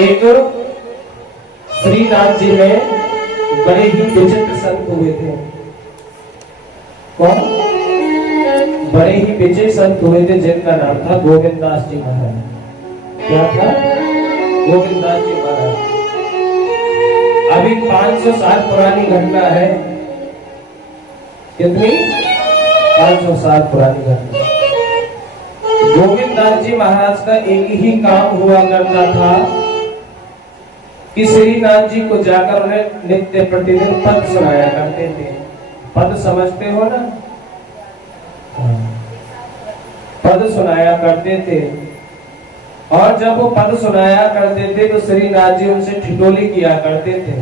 एक श्रीनाथ जी में बड़े ही विचित्र संत हुए थे। कौन? बड़े ही विचित्र संत हुए थे जिनका नाम था गोविंदास जी महाराज। क्या था? गोविंदास जी महाराज। अभी 500 साल पुरानी घटना है। कितनी? 500 साल पुरानी घटना। गोविंदास जी महाराज का एक ही काम हुआ करता था कि श्रीनाथ जी को जाकर उन्हें नित्य प्रतिदिन पद सुनाया करते थे। पद समझते हो ना? पद सुनाया करते थे। और जब वो पद सुनाया करते थे तो श्रीनाथ जी उनसे ठिठोली किया करते थे।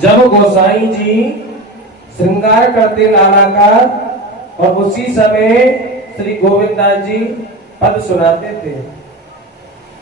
जब गोसाई जी श्रृंगार करते लाला का, और उसी समय श्री गोविंदास जी पद सुनाते थे।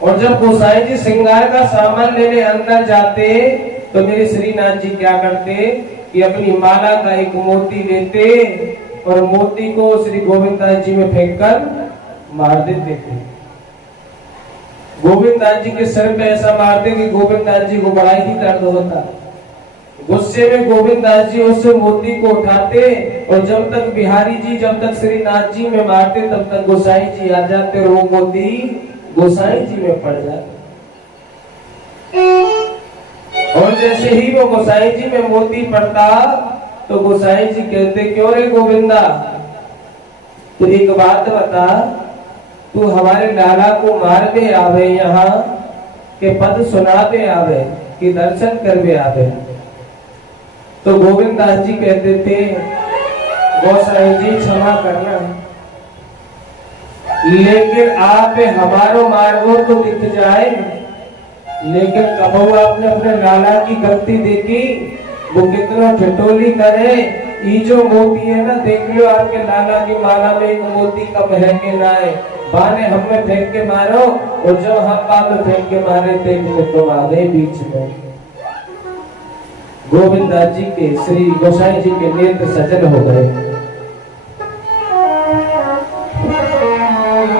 और जब गोसाई जी श्रृंगार का सामान लेने अंदर जाते तो मेरे श्रीनाथ जी क्या करते कि अपनी माला का एक मोती लेते और मोती को श्री गोविंदास जी में फेंककर मार देते थे। गोविंदास जी के सर पे ऐसा मारते कि गोविंदास जी को बड़ा ही दर्द होता। गुस्से में गोविंदास जी उस मोती को उठाते और जब तक बिहारी जी, जब तक श्रीनाथ जी में मारते तब तक गोसाई जी आ जाते और वो मोती गोसाई जी में पड़ जाते। और जैसे ही वो गोसाई जी में मोती पड़ता तो गोसाई जी कहते, क्यों रे गोविंदा, तू एक बात बता, तू हमारे लाला को मार दे आवे यहाँ के पद सुना दे आवे कि दर्शन कर दे आवे। तो गोविंदास जी कहते थे, गोसाई जी क्षमा करना, लेकिन आप हमारो मार्गो तो दिख जाए, लेकिन कबू आपने अपने लाला की गलती देखी, वो कितना ठिठोली करे। ये जो मोती है ना, देख लो आपके लाला की माला में एक मोती कम है कि ना है। बाने हमें फेंक के मारो, और जब हम बाप में फेंक के मारे थे तो तुम आ गए बीच में। गोविंदास जी के, श्री गोसाई जी के नेत्र सजल हो गए।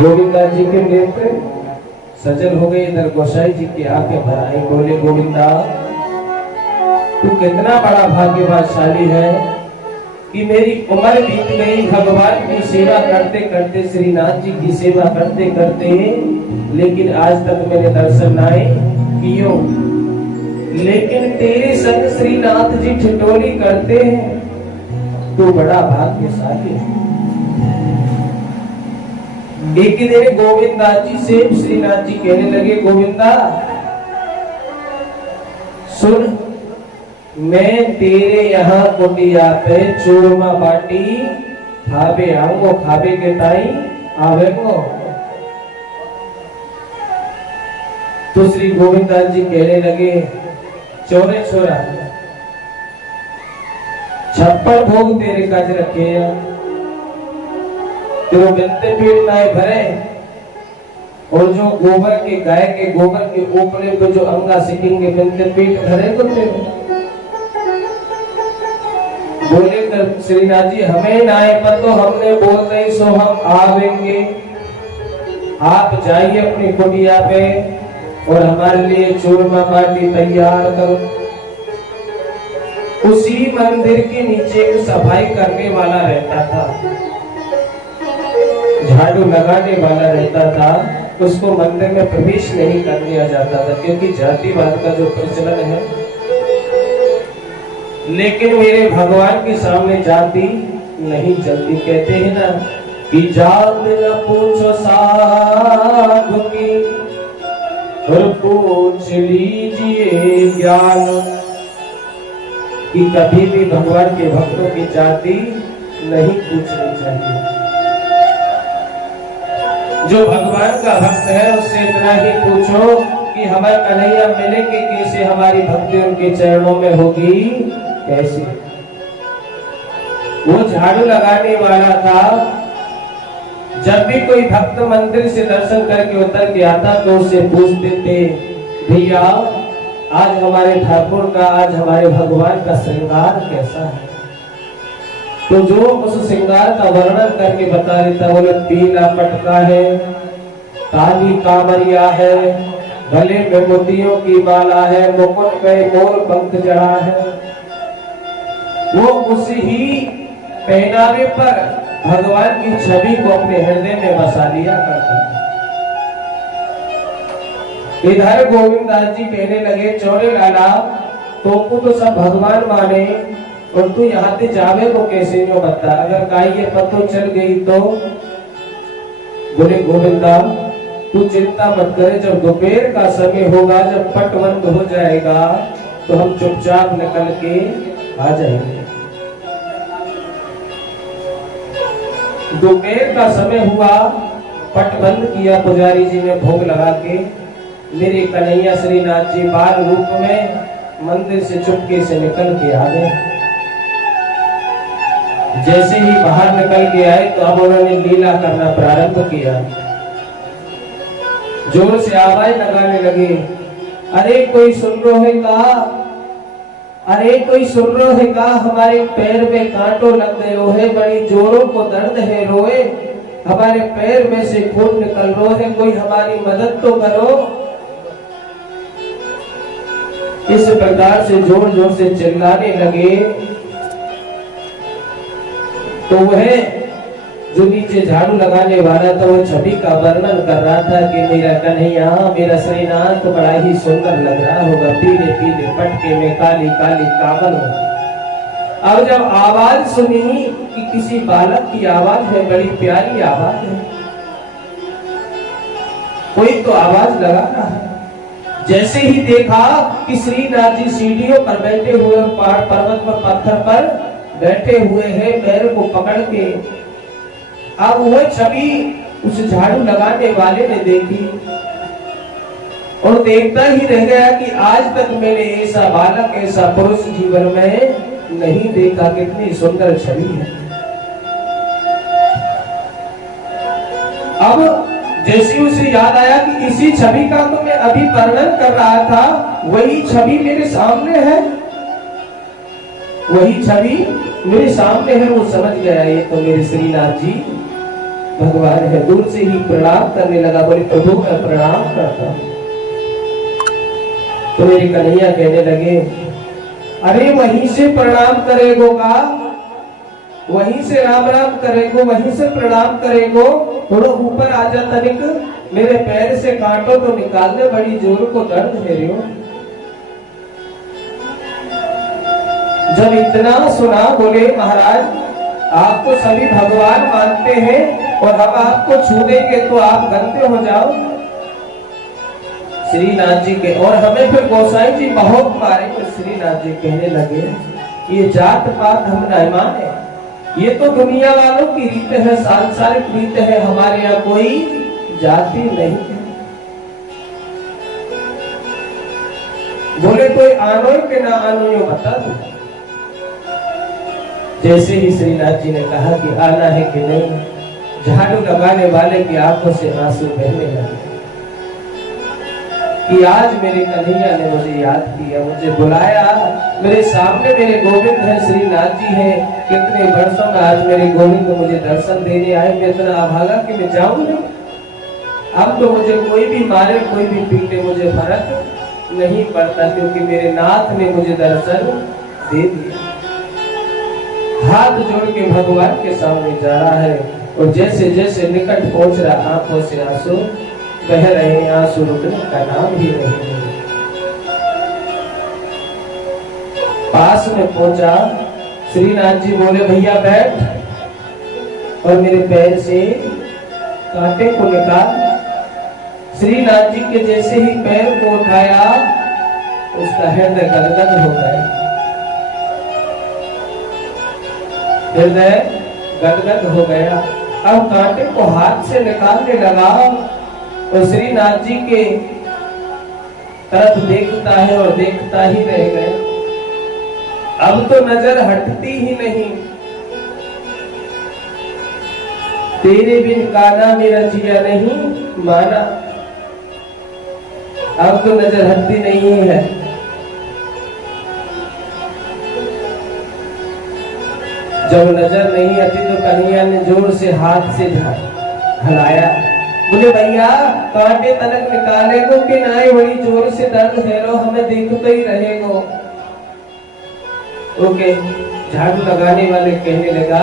गोविंदास जी के नेत्र सजल हो गए। इधर गोसाई जी की आंखें भर आई। बोले, गोविंदा, तू कितना बड़ा भाग्यशाली है कि मेरी उम्र बीत गई भगवान की सेवा करते करते, श्रीनाथ जी की सेवा करते करते, लेकिन आज तक मैंने दर्शन आए कियो। लेकिन तेरे संग श्रीनाथ जी ठिठोली करते हैं, तू बड़ा भाग्यशाली है। एक दिन गोविंदास जी से श्रीनाथ जी कहने लगे, गोविंदा सुन, मैं तेरे यहाँ कुटिया पे चूरमा बाटी खाबे आऊंगो, खाबे के ताई आवेगो। तो श्री गोविंदास जी कहने लगे, चोरे छोरा, 56 भोग तेरे काज रखे, तेरे बिनते पीठ नाय भरे, और जो गोबर के, गाय के गोबर के ऊपरे पे जो अंगा सिकेंगे बिनते पीठ भरे तो तेरे। बोले कर श्रीनाथ जी, हमें नाय पतो, हमने बोल नहीं सो हम आवेंगे। आप जाइए अपनी कुटिया पे और हमारे लिए चूरमा बाटी तैयार करो। उसी मंदिर के नीचे एक सफाई करने वाला रहता था, झाड़ू लगाने वाला रहता था। उसको मंदिर में प्रवेश नहीं कर दिया जाता था, क्योंकि जातिवाद का जो प्रचलन है। लेकिन मेरे भगवान के सामने जाति नहीं चलती। कहते हैं ना कि जात न पूछो साधु की, और पूछ लीजिए ज्ञान, कि कभी भी भगवान के भक्तों की जाति नहीं पूछनी चाहिए। जो भगवान का भक्त है उससे इतना ही पूछो कि हमारे कन्हैया मिलेंगे कैसे, हमारी भक्ति उनके चरणों में होगी कैसे। वो झाड़ू लगाने वाला था। जब भी कोई भक्त मंदिर से दर्शन करके उतर के आता तो उससे पूछते थे, भैया आज हमारे ठाकुर का, आज हमारे भगवान का श्रृंगार कैसा है। तो जो उस श्रृंगार का वर्णन करके बता देता, बोले पीला पटका है, काली कांवरिया है, गले में मोतियों की माला है, मुकुट पे मोर पंख जड़ा है। वो उस ही पहनावे पर भगवान की छवि को अपने हृदय में बसा लिया करता है। इधर गोविंदास जी कहने लगे, चौरे लाला तुमको तो सब भगवान माने और तू यहाँ से जावे को कैसे नो बता, अगर काई ये पत्थर चल गई तो। बोले गोविंदा तू चिंता मत करे, जब दोपहर का समय होगा, जब पट बंद हो जाएगा तो हम चुपचाप निकल के आ जाएंगे। दोपहर का समय हुआ, पट बंद किया पुजारी जी ने भोग लगा के। मेरे कन्हैया श्रीनाथ जी बाल रूप में मंदिर से चुपके से निकल के आ गए। जैसे ही बाहर निकल के आए तो अब उन्होंने लीला करना प्रारंभ किया। जोर से आवाज लगाने लगे, अरे कोई सुन रो है का, अरे कोई सुन रो है का, हमारे पैर में कांटो लग गए है, बड़ी जोरों को दर्द है रोए, हमारे पैर में से खून निकल रो है, कोई हमारी मदद तो करो। इस प्रकार से जोर जोर से चिल्लाने लगे। तो वह जो नीचे झाड़ू लगाने वाला था वो छवि का वर्णन कर रहा था कि मेरा कन्हैया, मेरा श्रीनाथ बड़ा ही सुंदर लग रहा होगा, पीले पीले पटके में काली काली कावल। अब जब आवाज सुनी कि किसी बालक की आवाज है, बड़ी प्यारी आवाज है, कोई तो आवाज लगा रहा है। जैसे ही देखा कि श्रीनाथ जी सीढ़ियों पर बैठे हुए, पहाड़ पर्वत पर पत्थर पर बैठे हुए हैं, पैर को पकड़ के। अब वो छवि उस झाड़ू लगाने वाले ने देखी और देखता ही रह गया कि आज तक मैंने ऐसा बालक, ऐसा पुरुष जीवन में नहीं देखा। कितनी सुंदर छवि है। अब जैसे उसे याद आया कि इसी छवि का तो मैं अभी वर्णन कर रहा था, वही छवि मेरे सामने है, वही छवि मेरे सामने है। वो समझ गया ये तो मेरे श्रीनाथ जी भगवान है। दूर से ही प्रणाम करने लगा। बोले प्रभु मैं प्रणाम करता हूं। तो मेरे कन्हैया कहने लगे, अरे वहीं से प्रणाम करेगो का, वहीं से राम राम करेगो, वहीं से प्रणाम करेगो, थोड़ा ऊपर आ जा तनिक, मेरे पैर से कांटो तो निकालने, बड़ी जोर को दर्द है रे। जब इतना सुना बोले महाराज आपको सभी भगवान मानते हैं और हम आपको छू देंगे तो आप गंदे हो जाओ। श्रीनाथ जी के और हमें फिर गोसाई जी बहुत मारे। तो श्रीनाथ जी कहने लगे, ये जात पात हम नहीं माने, ये तो दुनिया वालों की रीत है, सांसारिक रीत है, हमारे यहाँ कोई जाति नहीं है। बोले कोई आनो के ना आनो यो बता दो। जैसे ही श्रीनाथ जी ने कहा कि आना है कि नहीं, झाड़ू लगाने वाले की आंखों से आंसू बहने लगे कि आज मेरे कन्हैया ने मुझे याद किया, मुझे बुलाया, मेरे सामने मेरे गोविंद है, श्रीनाथ जी हैं। कितने वर्षों में आज मेरे गोविंद मुझे दर्शन देने आए। मैं इतना अभागा कि मैं जाऊं नहीं। अब तो मुझे कोई भी मारे, कोई भी पीटे, मुझे फर्क नहीं पड़ता, क्योंकि मेरे नाथ ने मुझे दर्शन दे दिया। हाथ जोड़ के भगवान के सामने जा रहा है और जैसे जैसे निकट पहुंच रहा, आंखों से आंसू बह रहे, आंसू रुकने का नाम ही नहीं। पास में पहुंचा, श्रीनाथ जी बोले भैया बैठ और मेरे पैर से कांटे को निकाल। श्रीनाथ जी के जैसे ही पैर को उठाया, उसका हृदय गदगद हो गया, हृदय गदगद हो गया। अब कांटे को हाथ से निकालने लगा और श्रीनाथ जी के तरफ देखता है और देखता ही रह गए। अब तो नजर हटती ही नहीं। तेरे बिन काना मेरा जिया नहीं माना। अब तो नजर हटती नहीं है। जब नजर नहीं आती तो कन्हैया ने जोर से हाथ से हिलाया बोले भैया कांटे तनक निकाले को कि नाई बड़ी जोर से दर्द है रो हमें देखते ही रहेगो। ओके झाड़ू लगाने वाले कहने लगा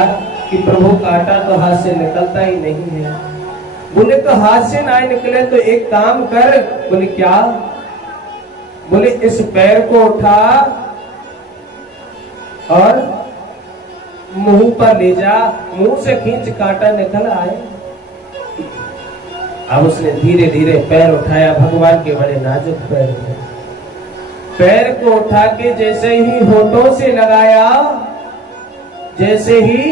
कि प्रभु कांटा तो हाथ से निकलता ही नहीं है। बोले तो हाथ से ना निकले तो एक काम कर। बोले क्या? बोले इस पैर को उठा और मुंह पर ले जा, मुंह से खींच कांटा निकल आए। अब उसने धीरे धीरे पैर उठाया, भगवान के बड़े नाजुक पैर थे। पैर को उठा के जैसे ही होठों से लगाया, जैसे ही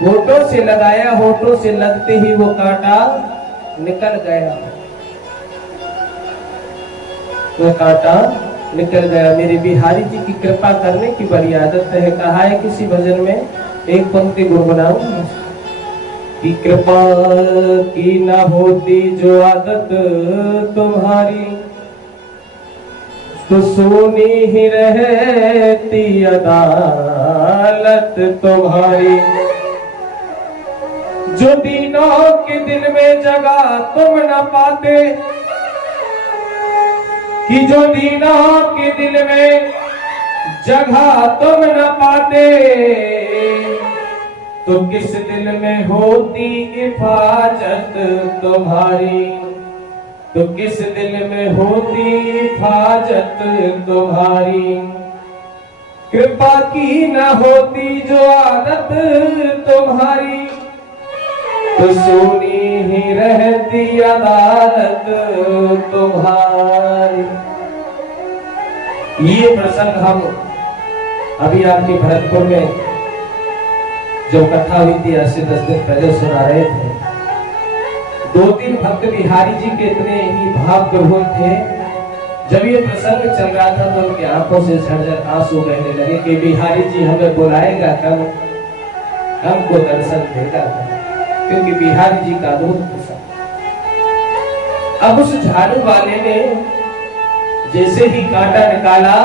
होठों से लगाया, होठों से लगते ही वो कांटा निकल गया, वो कांटा निकल गया। मेरे बिहारी जी की कृपा करने की बड़ी आदत है। कहा है किसी भजन में, एक पंक्ति गुनगुनाऊं कि कृपा की न होती जो आदत तुम्हारी, तो सोनी ही रहती अदालत तुम्हारी। जो दीनों के दिल में जगह तुम न पाते, कि जो दीनों के दिल में जगह तुम न पाते, तो किस दिल में होती हिफाजत तुम्हारी, तो किस दिल में होती हिफाजत तुम्हारी। कृपा की न होती जो आदत तुम्हारी, तो सोनी ही रहती अदालत तुम्हारी। ये प्रसंग हम अभी आपके भरतपुर में जो कथा हुई थी आज से 10 दिन पहले सुना रहे थे। 2-3 भक्त बिहारी जी के इतने ही भाव प्रभुर थे। जब ये प्रसंग चल रहा था तो उनकी आंखों से झरझर आंसू बहने लगे कि बिहारी जी हमें बुलाएगा कब, हमको दर्शन देगा, क्योंकि बिहारी जी का अद्भुत प्रसंग। अब उस झाड़ू वाले ने जैसे ही कांटा निकाला,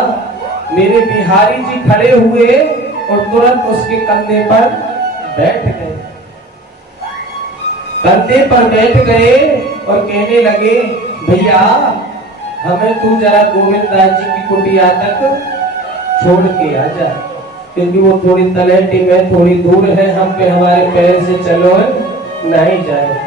मेरे बिहारी जी खड़े हुए और तुरंत उसके कंधे पर बैठ गए, कंधे पर बैठ गए और कहने लगे भैया हमें तू जरा गोविंद दास जी की कुटिया तक छोड़ के आ जा, क्योंकि वो थोड़ी तलहटी में थोड़ी दूर है, हम पे हमारे पैर से चलो नहीं जाए।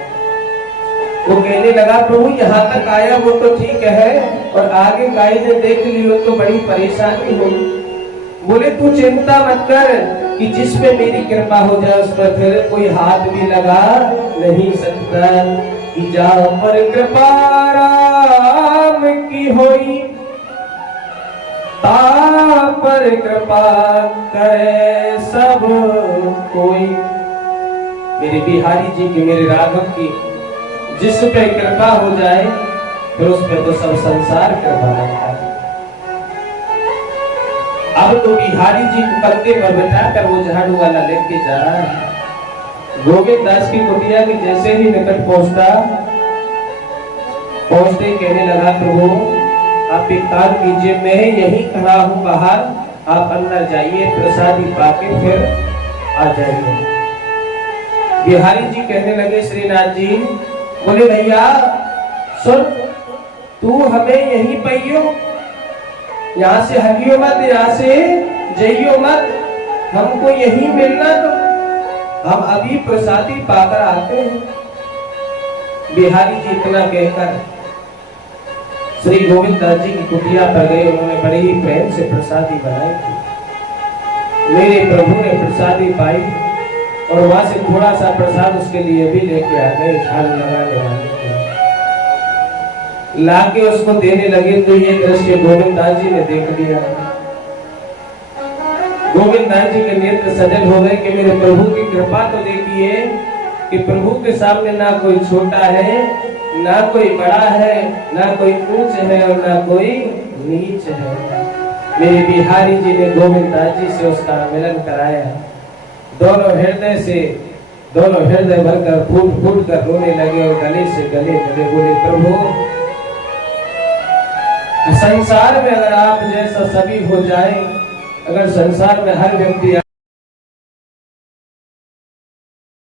वो कहने लगा प्रभु यहाँ तक आया वो तो ठीक है, और आगे गाय ने देख ली हो तो बड़ी परेशानी होगी। बोले तू चिंता मत कर कि जिस पे मेरी कृपा हो जाए उस पर फिर कोई हाथ भी लगा नहीं सकता। कि जहाँ पर कृपा राम की होई, ता पर कृपा करे सब कोई। मेरे बिहारी जी की, मेरे राघव की जिस पे कृपा हो जाए फिर उस पे तो सब संसार कृपा करता है। अब तो बिहारी जी को कंधे पर बैठाकर वो झाड़ू वाला लेके जा रहा है। गोविंद दास की कुटिया की जैसे ही निकट पहुंचता, पहुंचते कहने लगा प्रभु आप एक काम कीजिए, मैं यहीं खड़ा हूं बाहर, आप अंदर जाइए, प्रसादी पाके फिर आ जाइए। बिहारी जी कहने लगे श्रीनाथ जी, बोले भैया सुन, तू हमें यहीं पइयो, यहाँ से हटियो मत, यहाँ से जाइयो मत, हमको यहीं मिलना, तो हम अभी प्रसादी पाकर आते हैं। बिहारी जी इतना कहकर श्री गोविंद दास जी की कुटिया पर गए। उन्होंने बड़े ही प्रेम से प्रसादी बनाई थी। मेरे प्रभु ने प्रसादी पाई और वहां से थोड़ा सा प्रसाद उसके लिए भी लेके आ गए। झाड़ू लगाने वाले लाके उसको देने लगे तो ये दृश्य गोविंद दास जी ने देख लिया। गोविंद दास जी के नेत्र सजल हो गए कि मेरे प्रभु की कृपा तो देखिए कि प्रभु के सामने ना कोई छोटा है, ना कोई बड़ा है, ना कोई ऊंच है और ना कोई नीच है। मेरे बिहारी जी ने गोविंद दास जी से उसका मिलन कराया। दोनों हृदय भरकर फूट फूट कर रोने लगे और गले से गले गले बोले प्रभु संसार में अगर आप जैसा सभी हो जाए, अगर संसार में हर व्यक्ति